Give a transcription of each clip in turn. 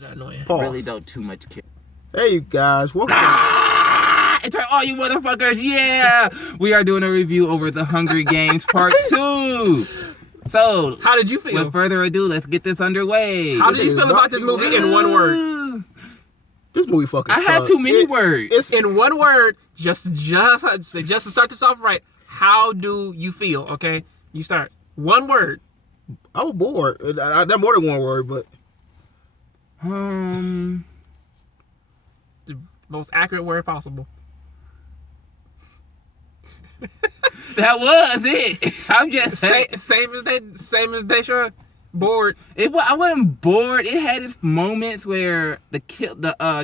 Is that annoying? Pause. Really don't too much care. Hey, you guys. Welcome. It's for all you motherfuckers. Yeah. We are doing a review over The Hungry Games Part 2. So, how did you feel? Without further ado, let's get this underway. How did you feel about this movie in one word? This movie fucking sucks. I had too many words. It's in one word, just to start this off right. How do you feel? Okay, you start. One word. I was bored. That's more than one word, but the most accurate word possible. That was it. I'm just same as DayShawn. Bored. I wasn't bored. It had its moments where the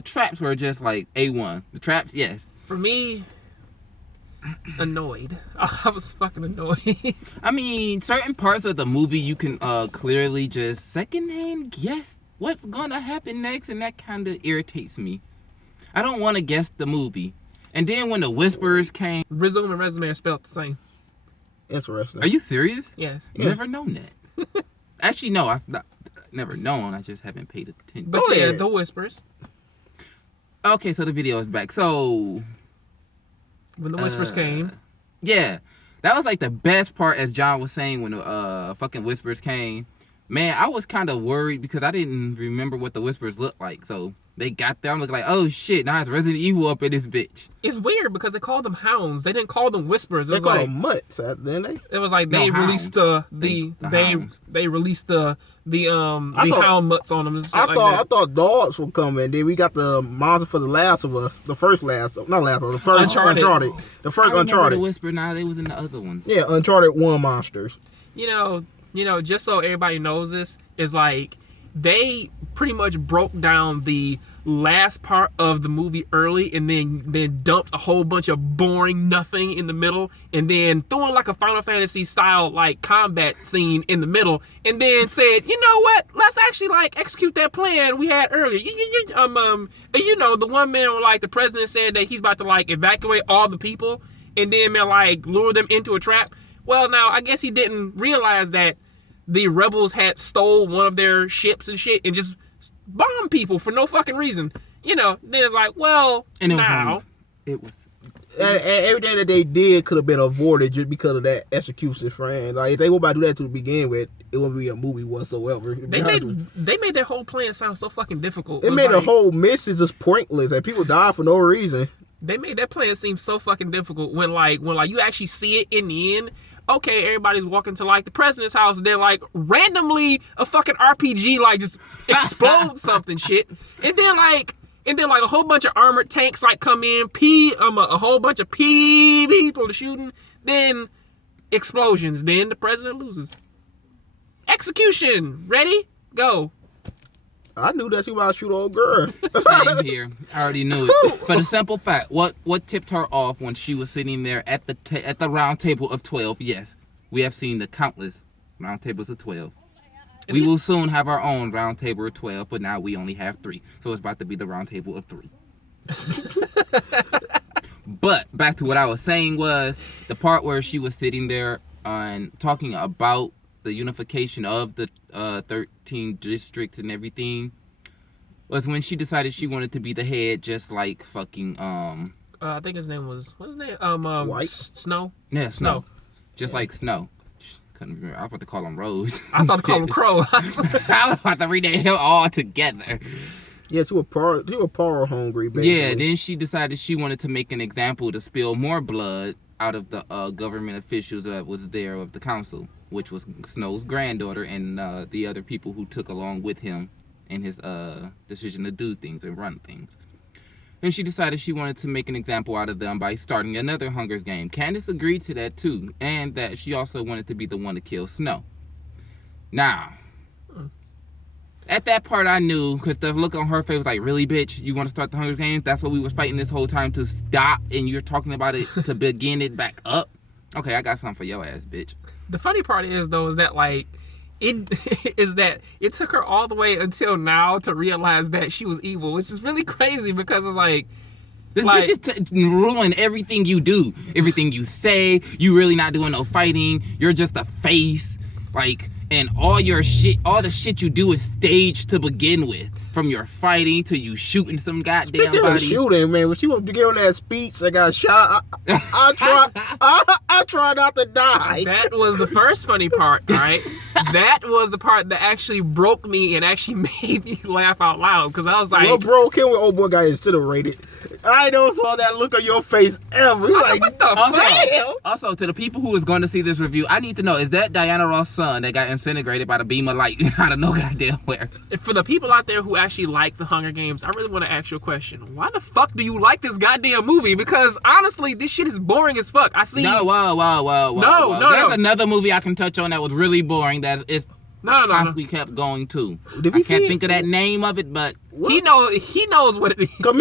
traps were just like A1. The traps, yes. For me, annoyed. I was fucking annoyed. I mean, certain parts of the movie you can clearly just secondhand guess what's gonna happen next, and that kind of irritates me. I don't want to guess the movie. And then when the whispers came, resume and resume are spelled the same. Interesting. Are you serious? Yes. Never known that. Actually, no, I've never known. I just haven't paid attention. But yeah, the whispers. Okay, so the video is back. So when the whispers came. Yeah. That was like the best part, as John was saying, when the fucking whispers came. Man, I was kind of worried because I didn't remember what the whispers looked like. So they got there. I'm looking like, oh shit, now it's Resident Evil up in this bitch. It's weird because they called them hounds. They didn't call them whispers. They called them mutts, didn't they? It was like they released they released the hound mutts on them. I thought dogs were coming. Then we got the monster for the Last of Us, the first the first Uncharted. The first Uncharted. The whisper. Now they was in the other one. Yeah, Uncharted 1 monsters. You know, just so everybody knows this, is like they pretty much broke down the last part of the movie early and then dumped a whole bunch of boring nothing in the middle and then threw in like a Final Fantasy style like combat scene in the middle and then said, you know what, let's actually like execute that plan we had earlier. The one man, like the president said that he's about to like evacuate all the people and then like lure them into a trap. Well, now I guess he didn't realize that the rebels had stole one of their ships and shit and just bombed people for no fucking reason. Then it's like, well, and it was everything that they did could have been avoided just because of that execution, friend. Like if they were about to do that to begin with, it wouldn't be a movie whatsoever. They made their whole plan sound so fucking difficult. It made the whole mission just pointless and people died for no reason. They made that plan seem so fucking difficult when you actually see it in the end. Okay, everybody's walking to like the president's house, and then like randomly a fucking RPG like just explodes something shit, and then like a whole bunch of armored tanks like come in, a whole bunch of people shooting, then explosions, then the president loses. Execution, ready, go. I knew that she was about to shoot old girl. Same here. I already knew it. For the simple fact, what tipped her off when she was sitting there at the round table of 12? Yes, we have seen the countless round tables of 12. We will soon have our own round table of 12, but now we only have 3. So it's about to be the round table of 3. But back to what I was saying was the part where she was sitting there and talking about the unification of the 13 districts and everything was when she decided she wanted to be the head, just like fucking I think his name was White? Snow. Yeah, Snow. Just like Snow. Couldn't remember. I was about to call him Rose. I was about to call him Crow. I was about to rename him all together. Yeah, to a power hungry baby. Yeah, then she decided she wanted to make an example to spill more blood out of the government officials that was there of the council, which was Snow's granddaughter and the other people who took along with him in his decision to do things and run things. And she decided she wanted to make an example out of them by starting another Hunger's game. Candace agreed to that too, and that she also wanted to be the one to kill Snow. Now, at that part I knew, because the look on her face was like, really, bitch? You want to start the Hunger Games? That's what we was fighting this whole time to stop, and you're talking about it to begin it back up? Okay, I got something for your ass, bitch. The funny part is, though, is that, like, it took her all the way until now to realize that she was evil, which is really crazy because it's like, this bitch is ruin everything you do, everything you say. You really not doing no fighting. You're just a face, like, and all your shit, all the shit you do is staged to begin with. from your fighting to you shooting some goddamn Speaking body. of shooting, man, when she was giving that speech, I got shot. I try not to die. That was the first funny part, all right? That was the part that actually broke me and actually made me laugh out loud because I was like, what broke him when old boy got incinerated? I never saw that look on your face ever. He's like, what the fuck? Also, to the people who is going to see this review, I need to know, is that Diana Ross' son that got incinerated by the beam of light out of no goddamn where? For the people out there who actually like the Hunger Games, I really want to ask you a question. Why the fuck do you like this goddamn movie? Because honestly, this shit is boring as fuck. I see. No, whoa. There's another movie I can touch on that was really boring that is constantly kept going too. Did we I can't see think of that name of it, but he knows what it is. Cause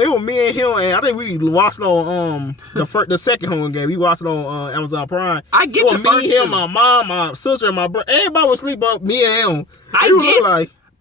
it was me and him, and I think we watched on the second Hunger Game. We watched it on Amazon Prime. I get it was the first me, him, two. my mom, my sister, and my brother. Everybody was asleep but me and him.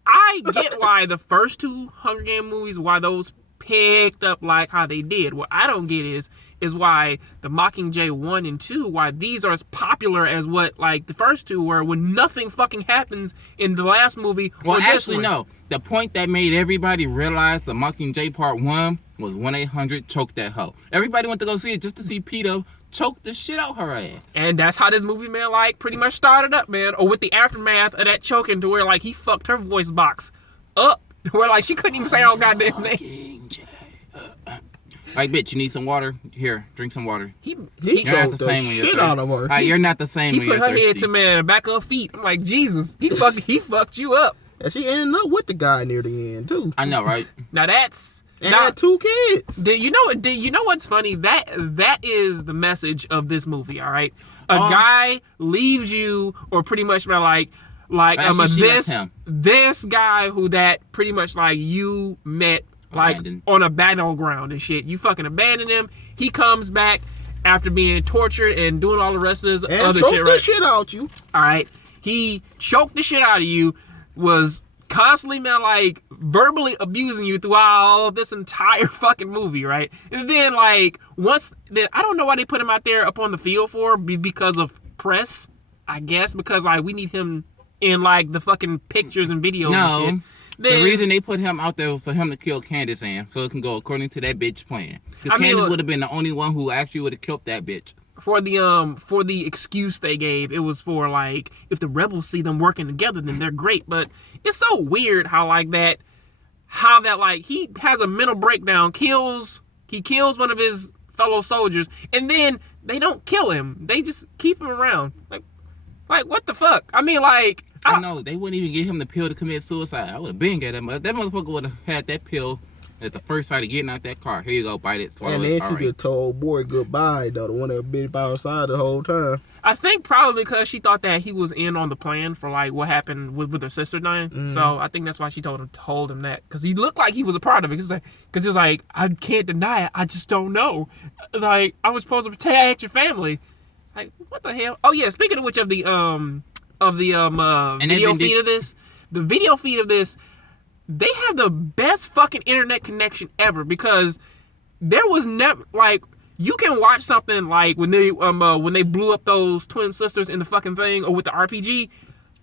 I get why the first two Hunger Game movies, why those picked up like how they did. What I don't get is why the Mockingjay 1 and 2, why these are as popular as what like the first two were when nothing fucking happens in the last movie. Well, actually, no. The point that made everybody realize the Mockingjay Part 1 was 1-800 choke that hoe. Everybody went to go see it just to see Peter choke the shit out her ass. And that's how this movie, man, like pretty much started up, man. Or with the aftermath of that choking to where like he fucked her voice box up. Where like she couldn't even say her goddamn name. Like, bitch, you need some water? Here, drink some water. He You're not choked the same when you're shit thirsty. out of her. You're not the same He when put you're her thirsty. head to man back of her feet. I'm like, Jesus, he fucked you up. And she ended up with the guy near the end too. I know, right? Now that's And had 2 kids. You know what's funny? That is the message of this movie. All right, a guy leaves you, or pretty much this guy who that pretty much like you met like Abandoned. on a battleground and shit. You fucking abandon him. He comes back after being tortured and doing all the rest of this And other choked shit. the Right? shit out you. All right, he choked the shit out of you. Was constantly, man, like verbally abusing you throughout this entire fucking movie, right? And then like I don't know why they put him out there up on the field because of press, I guess, because like we need him in like the fucking pictures and videos and shit. The reason they put him out there was for him to kill Candace Ann, so it can go according to that bitch plan. Because Candace would have been the only one who actually would have killed that bitch. For the excuse they gave, it was for like if the rebels see them working together, then they're great. But it's so weird how that like he has a mental breakdown, he kills one of his fellow soldiers, and then they don't kill him. They just keep him around. Like what the fuck? I mean, like I know they wouldn't even give him the pill to commit suicide. I would have been got that. That motherfucker would have had that pill at the first sight of getting out that car. Here you go, bite it, swallow and it. then she just told boy goodbye though, the one that been by her side the whole time. I think probably because she thought that he was in on the plan for like what happened with her sister dying. So I think that's why she told him that, because he looked like he was a part of it. Because he was like, I can't deny it. I just don't know. It's like I was supposed to protect your family. It's like what the hell? Oh yeah, speaking of which of the video feed of this, the video feed of this. They have the best fucking internet connection ever, because there was never like you can watch something like when they blew up those twin sisters in the fucking thing or with the RPG.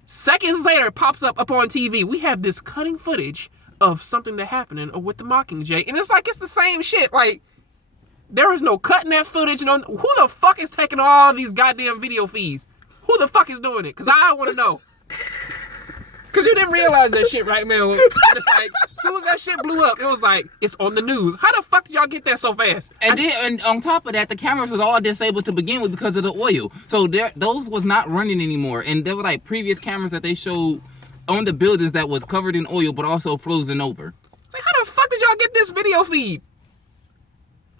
Seconds later, it pops up on TV. We have this cutting footage of something that happening with the Mockingjay, and it's like it's the same shit. Like there is no cutting that footage. Who the fuck is taking all these goddamn video feeds? Who the fuck is doing it? Because I want to know. Because you didn't realize that shit, right, man? It's like, as soon as that shit blew up, it was like, it's on the news. How the fuck did y'all get that so fast? And on top of that, the cameras was all disabled to begin with because of the oil. So those was not running anymore. And there were like previous cameras that they showed on the buildings that was covered in oil, but also frozen over. It's like, how the fuck did y'all get this video feed?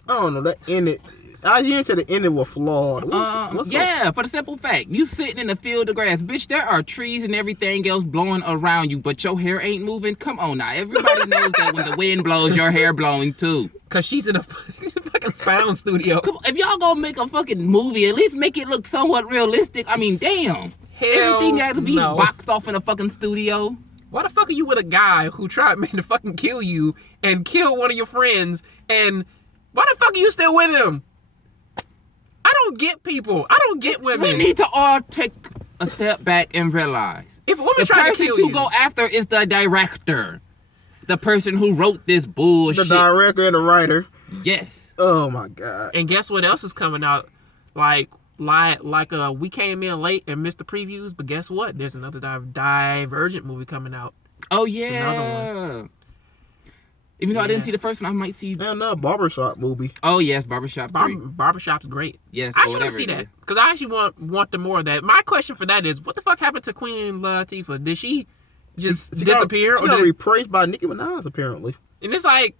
I don't know, that ended. I didn't say the ending was flawed. For the simple fact, you sitting in a field of grass, bitch. There are trees and everything else blowing around you, but your hair ain't moving. Come on now, everybody knows that when the wind blows, your hair blowing too. Cause she's in a fucking sound studio. Come on, if y'all gonna make a fucking movie, at least make it look somewhat realistic. I mean, damn, everything had to be boxed off in a fucking studio. Why the fuck are you with a guy who tried to fucking kill you and kill one of your friends? And why the fuck are you still with him? I don't get people. I don't get women. We need to all take a step back and realize if a woman the tries to person kill to you, go after is the director. the person who wrote this The bullshit. director and the writer. Yes. Oh my god. And guess what else is coming out? Like we came in late and missed the previews, but guess what? There's another Divergent movie coming out. Oh It's another yeah. Even though I didn't see the first one, I might see. And another barbershop movie. Oh yes, Barbershop 3. Barbershop's great. Yes, I or actually want to whatever see it that is. because I actually want the more of that. My question for that is, what the fuck happened to Queen Latifah? Did she just disappear? She got replaced by Nicki Minaj apparently. And it's like,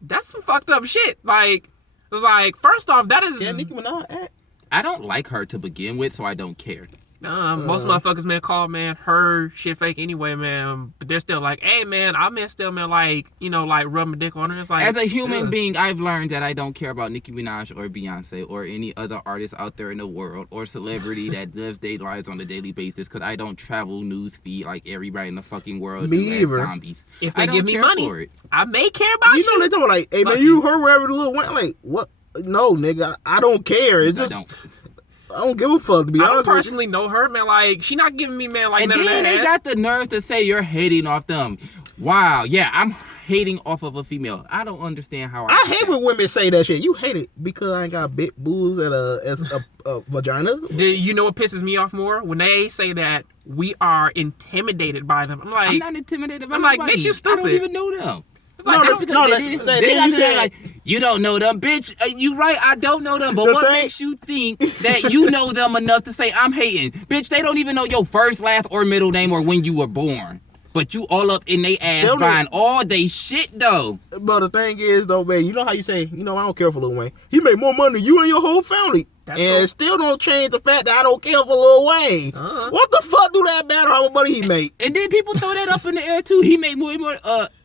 that's some fucked up shit. Like, it's like, first off, that is... Can Nicki Minaj act? I don't like her to begin with, so I don't care. Most motherfuckers, man, call, man, her shit fake anyway, man. But they're still like, hey, man, I man still, man, like, you know, like, rub my dick on her. It's like... As a human being, I've learned that I don't care about Nicki Minaj or Beyonce or any other artist out there in the world or celebrity that lives their lives on a daily basis because I don't travel news feed like everybody in the fucking world Me do as either. zombies. If they I don't give me care money, for it. I may care about You know they talking like, hey Fuck man, you. you heard wherever the little went. Like, what? No, nigga, I don't care. It's just I don't give a fuck to be I don't honest with you. personally know her, man. Like, she not giving me, man, like, And none of then that they ass. got the nerve to say you're hating off them. Wow, yeah, I'm hating off of a female. I don't understand how I hate when women say that shit. You hate it because I ain't got big boobs and a vagina. You know what pisses me off more? When they say that we are intimidated by them. I'm like, I'm not intimidated by I'm like, nobody. bitch, you I stupid. don't even know them. it's like, No, that's no, because They you got to said- say like, you don't know them, bitch. You right, I don't know them. But The what thing- makes you think that you know them enough to say I'm hating? Bitch, they don't even know your first, last, or middle name or when you were born. But you all up in they ass They buying all they shit though. But the thing is though, man, you know how you say, you know, I don't care for Lil Wayne. He made more money than you and your whole family. That's and cool. it still don't change the fact that I don't care for Lil Wayne. Uh-huh. What the fuck do that matter how much money he made? And then people throw that up in the air too. He made more and more.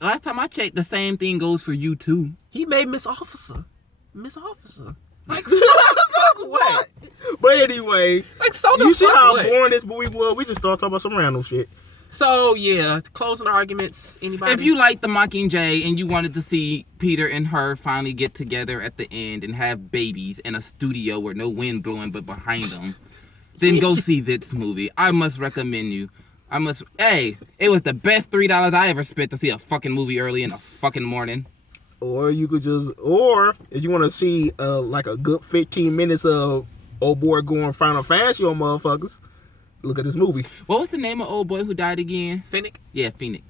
Last time I checked, the same thing goes for you too. he made Miss Officer. Miss Officer. Like, So what? But anyway, like so the you see fuck how what? boring this movie was? We just start talking about some random shit. So, yeah, closing arguments. Anybody? If you like the Mockingjay and you wanted to see Peter and her finally get together at the end and have babies in a studio where no wind blowing but behind them, then go see this movie. I must recommend you. Hey, it was the best $3 I ever spent to see a fucking movie early in the fucking morning. Or you could just, or if you want to see like a good 15 minutes of old boy going Final Fantasy on motherfuckers, look at this movie. What was the name of old boy who died again? Finnick. Yeah, Phoenix.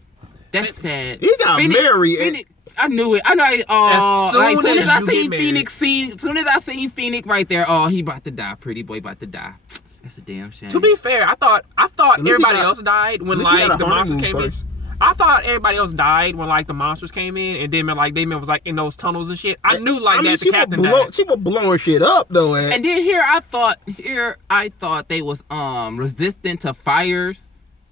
That's sad. He got married. Phoenix, I knew it. I know. As soon Soon as as I you seen get Phoenix, soon as I seen Phoenix right there, oh, he about to die. Pretty boy about to die. That's a damn shame. To be fair, I thought At least he everybody got- else died when at least he like got a the monsters honeymoon came first. in. I thought everybody else died when like the monsters came in, and then like they was like in those tunnels and shit. I knew like that the captain died. She was blowing shit up though. And then here I thought they was resistant to fires,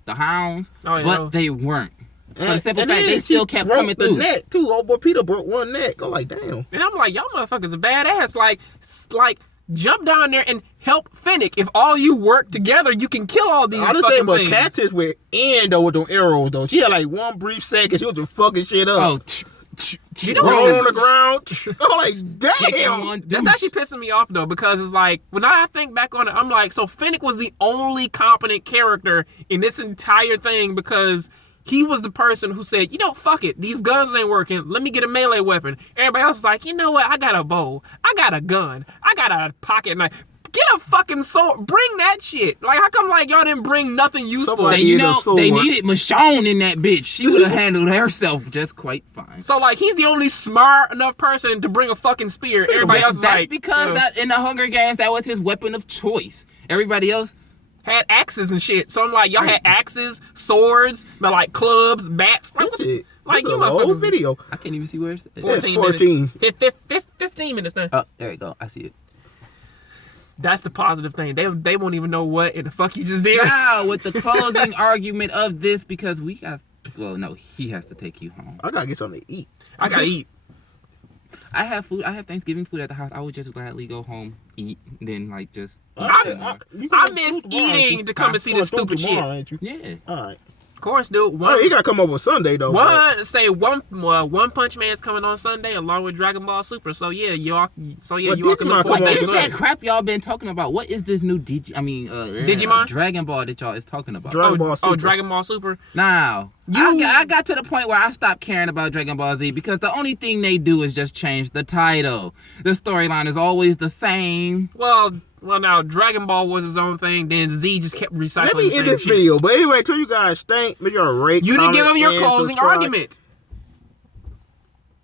the hounds, Oh, yeah. but they weren't. For the simple and fact then they she still kept broke coming the through. neck too. Old boy Peter broke one neck. I'm like, damn. And I'm like, y'all motherfuckers are badass. Like jump down there and help Finnick. If all you work together, you can kill all these I just say, fucking but things. Catfish with end though with them arrows though. She had like one brief second. She was just fucking shit up. Oh, You know roll what? on the ground. I'm like, damn. That's actually pissing me off though, because it's like when I think back on it, I'm like, so Finnick was the only competent character in this entire thing because he was the person who said, you know, fuck it, these guns ain't working. Let me get a melee weapon. Everybody else is like, you know what? I got a bow. I got a gun. I got a pocket knife. Get a fucking sword. Bring that shit. Like, how come like y'all didn't bring nothing useful? Somebody- you need a know, sword. they needed Michonne in that bitch. She would have handled herself just quite fine. So like he's the only smart enough person to bring a fucking spear. Everybody else is That's like, because you know, that in the Hunger Games, that was his weapon of choice. Everybody else, had axes and shit. So I'm like, y'all had axes, swords, but like clubs, bats. Like, That shit. like This you is a whole motherfuckers. video. I can't even see where it's. 14 14. minutes. 15 minutes now. Oh, there you go. I see it. That's the positive thing. They won't even know what in the fuck you just did. Now, with the closing argument of this, because we got. Well, no, he has to take you home. I gotta get something to eat. I gotta eat. I have food. I have Thanksgiving food at the house. I would just gladly go home, eat, then like just. I miss eating to come and see this stupid shit. Ain't you? Yeah. All right. course, dude. He got to come up with Sunday though. One Punch Man's coming on Sunday along with Dragon Ball Super. So yeah, y'all can look forward What to is that. that crap y'all been talking about? What is this new Digimon? Dragon Ball that y'all is talking about? Dragon Ball Super. Dragon Ball Super. Now, I got to the point where I stopped caring about Dragon Ball Z because the only thing they do is just change the title. The storyline is always the same. Well, now Dragon Ball was his own thing. Then Z just kept recycling. Let me end this video. But anyway, until you guys think, make sure to rate. You didn't give them your and closing subscribe. argument.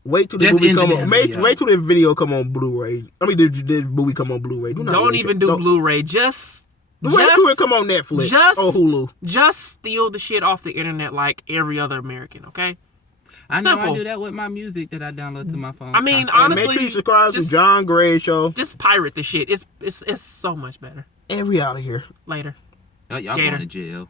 Wait till the movie come on. Wait till the video come on Blu-ray. I mean, the movie come on Blu-ray. Don't even do Blu-ray. Wait till it come on Netflix or Hulu. Just steal the shit off the internet like every other American. Okay. I know I do that with my music that I download to my phone. I mean, honestly, make sure you subscribe to Jongravesshow. Just pirate the shit. It's so much better. And we out of here. Later. Y'all going to jail.